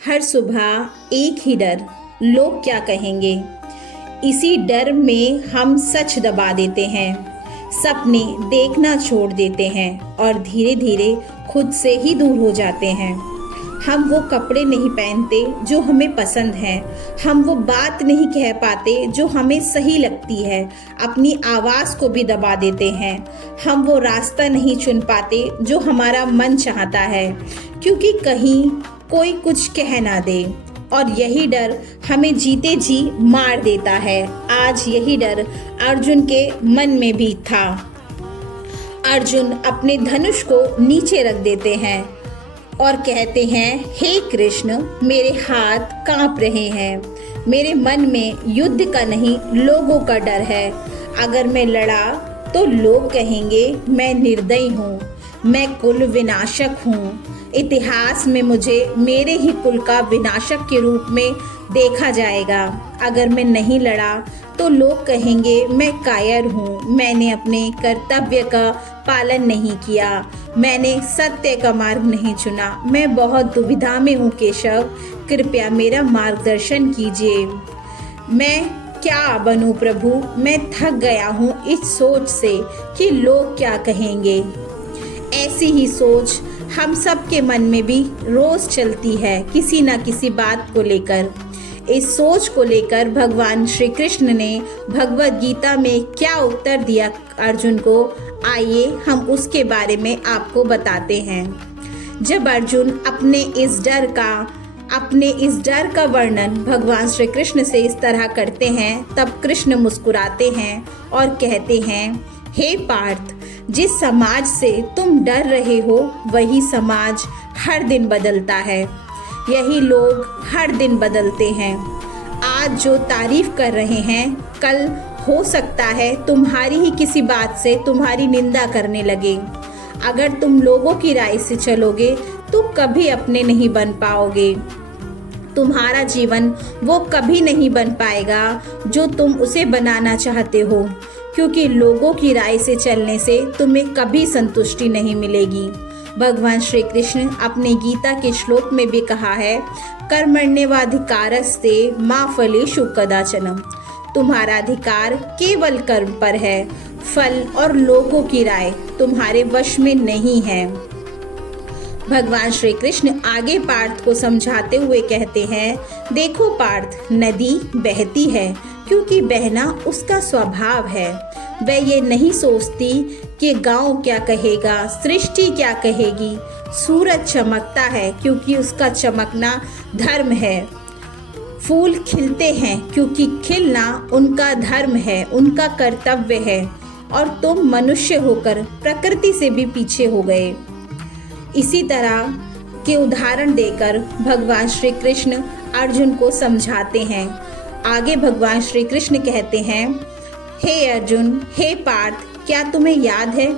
हर सुबह एक ही डर, लोग क्या कहेंगे। इसी डर में हम सच दबा देते हैं, सपने देखना छोड़ देते हैं और धीरे धीरे खुद से ही दूर हो जाते हैं। हम वो कपड़े नहीं पहनते जो हमें पसंद हैं, हम वो बात नहीं कह पाते जो हमें सही लगती है, अपनी आवाज़ को भी दबा देते हैं। हम वो रास्ता नहीं चुन पाते जो हमारा मन चाहता है, क्योंकि कहीं कोई कुछ कह ना दे। और यही डर हमें जीते जी मार देता है। आज यही डर अर्जुन के मन में भी था। अर्जुन अपने धनुष को नीचे रख देते हैं और कहते हैं, हे कृष्ण, मेरे हाथ कांप रहे हैं। मेरे मन में युद्ध का नहीं, लोगों का डर है। अगर मैं लड़ा तो लोग कहेंगे मैं निर्दयी हूँ, मैं कुल विनाशक हूँ। इतिहास में मुझे मेरे ही कुल का विनाशक के रूप में देखा जाएगा। अगर मैं नहीं लड़ा तो लोग कहेंगे मैं कायर हूँ, मैंने अपने कर्तव्य का पालन नहीं किया, मैंने सत्य का मार्ग नहीं चुना। मैं बहुत दुविधा में हूँ केशव, कृपया मेरा मार्गदर्शन कीजिए। मैं क्या बनूं प्रभु, मैं थक गया हूँ इस सोच से कि लोग क्या कहेंगे। ऐसी ही सोच हम सब के मन में भी रोज चलती है, किसी ना किसी बात को लेकर। इस सोच को लेकर भगवान श्री कृष्ण ने भगवत गीता में क्या उत्तर दिया अर्जुन को, आइए हम उसके बारे में आपको बताते हैं। जब अर्जुन अपने इस डर का वर्णन भगवान श्री कृष्ण से इस तरह करते हैं, तब कृष्ण मुस्कुराते हैं और कहते हैं, हे पार्थ, जिस समाज से तुम डर रहे हो वही समाज हर दिन बदलता है, यही लोग हर दिन बदलते हैं। आज जो तारीफ कर रहे हैं, कल हो सकता है तुम्हारी ही किसी बात से तुम्हारी निंदा करने लगे। अगर तुम लोगों की राय से चलोगे तो कभी अपने नहीं बन पाओगे। तुम्हारा जीवन वो कभी नहीं बन पाएगा जो तुम उसे बनाना चाहते हो, क्योंकि लोगों की राय से चलने से तुम्हें कभी संतुष्टि नहीं मिलेगी। भगवान श्री कृष्ण अपने गीता के श्लोक में भी कहा है, कर्मण्येवाधिकारस्ते मा फलेषु कदाचन। तुम्हारा अधिकार केवल कर्म पर है, फल और लोगों की राय तुम्हारे वश में नहीं है। भगवान श्री कृष्ण आगे पार्थ को समझाते हुए कहते हैं, देखो पार्थ, नदी बहती है क्योंकि बहना उसका स्वभाव है। वह ये नहीं सोचती कि गांव क्या कहेगा, सृष्टि क्या कहेगी। सूरज चमकता है क्योंकि उसका चमकना धर्म है। फूल खिलते हैं क्योंकि खिलना उनका धर्म है, उनका कर्तव्य है। और तुम मनुष्य होकर प्रकृति से भी पीछे हो गए। इसी तरह के उदाहरण देकर भगवान श्री कृष्ण अर्जुन को समझाते हैं। आगे भगवान श्री कृष्ण कहते हैं, हे अर्जुन, हे पार्थ, क्या तुम्हें याद है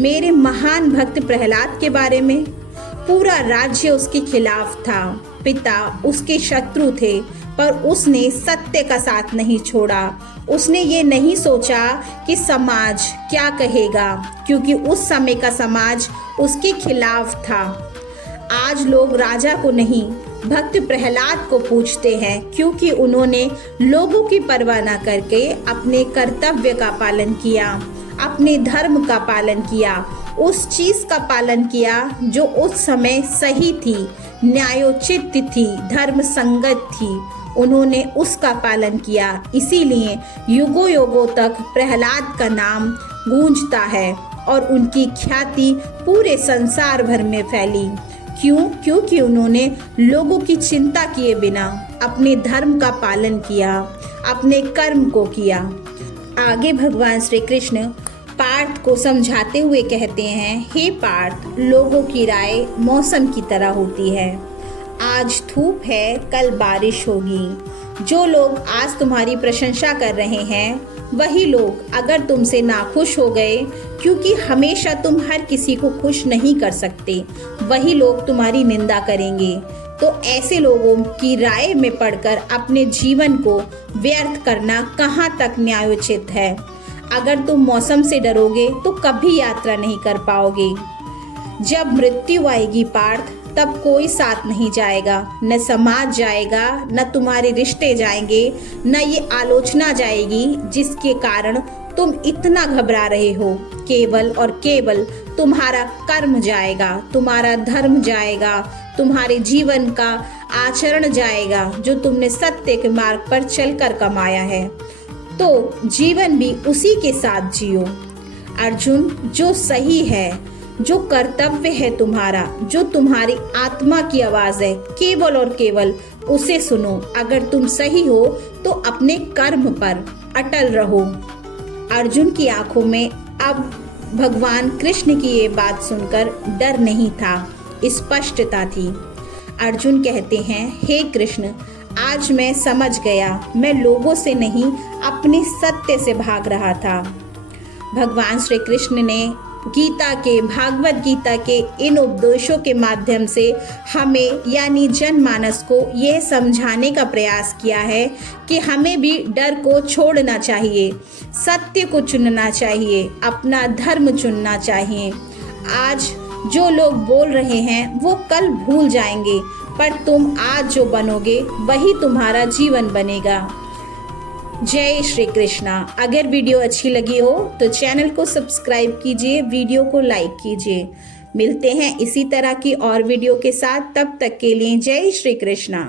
मेरे महान भक्त प्रहलाद के बारे में? पूरा राज्य उसके खिलाफ था, पिता उसके शत्रु थे, पर उसने सत्य का साथ नहीं छोड़ा। उसने ये नहीं सोचा कि समाज क्या कहेगा, क्योंकि उस समय का समाज उसके खिलाफ था। आज लोग राजा को नहीं, भक्त प्रहलाद को पूछते हैं, क्योंकि उन्होंने लोगों की परवाह न करके अपने कर्तव्य का पालन किया, अपने धर्म का पालन किया, उस चीज का पालन किया जो उस समय सही थी, न्यायोचित थी, धर्म संगत थी। उन्होंने उसका पालन किया, इसीलिए युगों युगों तक प्रहलाद का नाम गूंजता है और उनकी ख्याति पूरे संसार भर में फैली। क्यों? क्योंकि उन्होंने लोगों की चिंता किए बिना अपने धर्म का पालन किया, अपने कर्म को किया। आगे भगवान श्री कृष्ण पार्थ को समझाते हुए कहते हैं, हे पार्थ, लोगों की राय मौसम की तरह होती है। आज धूप है, कल बारिश होगी। जो लोग आज तुम्हारी प्रशंसा कर रहे हैं, वही लोग अगर तुमसे नाखुश हो गए, क्योंकि हमेशा तुम हर किसी को खुश नहीं कर सकते, वही लोग तुम्हारी निंदा करेंगे। तो ऐसे लोगों की राय में पड़कर अपने जीवन को व्यर्थ करना कहाँ तक न्यायोचित है। अगर तुम मौसम से डरोगे तो कभी यात्रा नहीं कर पाओगे। जब मृत्यु आएगी पार्थ, तब कोई साथ नहीं जाएगा, न समाज जाएगा, न तुम्हारे रिश्ते जाएंगे, न ये आलोचना जाएगी जिसके कारण तुम इतना घबरा रहे हो। केवल और केवल तुम्हारा कर्म जाएगा, तुम्हारा धर्म जाएगा, तुम्हारे जीवन का आचरण जाएगा जो तुमने सत्य के मार्ग पर चलकर कमाया है। तो जीवन भी उसी के साथ जियो। अर्जुन, जो सही है, जो कर्तव्य है तुम्हारा, जो तुम्हारी आत्मा की आवाज है, केवल और केवल उसे सुनो। अगर तुम सही हो तो अपने कर्म पर अटल रहो। अर्जुन की आंखों में अब भगवान कृष्ण की ये बात सुनकर डर नहीं था, स्पष्टता थी। अर्जुन कहते हैं, हे कृष्ण, आज मैं समझ गया, मैं लोगों से नहीं अपने सत्य से भाग रहा था। भगवान श्री कृष्ण ने गीता के, भागवत गीता के इन उपदेशों के माध्यम से हमें यानी जनमानस को यह समझाने का प्रयास किया है कि हमें भी डर को छोड़ना चाहिए, सत्य को चुनना चाहिए, अपना धर्म चुनना चाहिए। आज जो लोग बोल रहे हैं वो कल भूल जाएंगे, पर तुम आज जो बनोगे वही तुम्हारा जीवन बनेगा। जय श्री कृष्णा। अगर वीडियो अच्छी लगी हो तो चैनल को सब्सक्राइब कीजिए, वीडियो को लाइक कीजिए। मिलते हैं इसी तरह की और वीडियो के साथ, तब तक के लिए जय श्री कृष्णा।